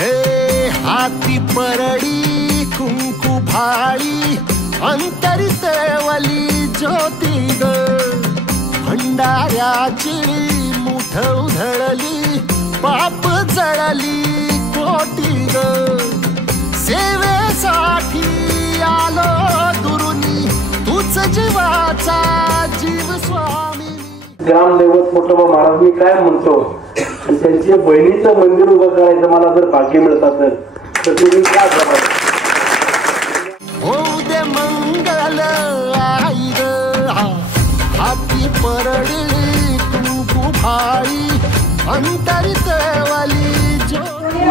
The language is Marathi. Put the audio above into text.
हे हाती परडी कुंकू भाळी अंतरितेवली ज्योती ग भंडाऱ्याची मुठ उधळली पाप जळली कोटी ग सेवेसाठी आलो दुरुनी तूच जीवाचा जीव स्वामी। ग्रामदैवत मोठोबा महाराज मी काय म्हणतो आणि त्यांच्या बहिणीचं मंदिर उभं करायचं मला जर भाग्य मिळतं तर तुम्ही काय करा। होऊ दे मंगल आई ग हाती परडी कुंकू भाळी अंतरितेवली ज्योती।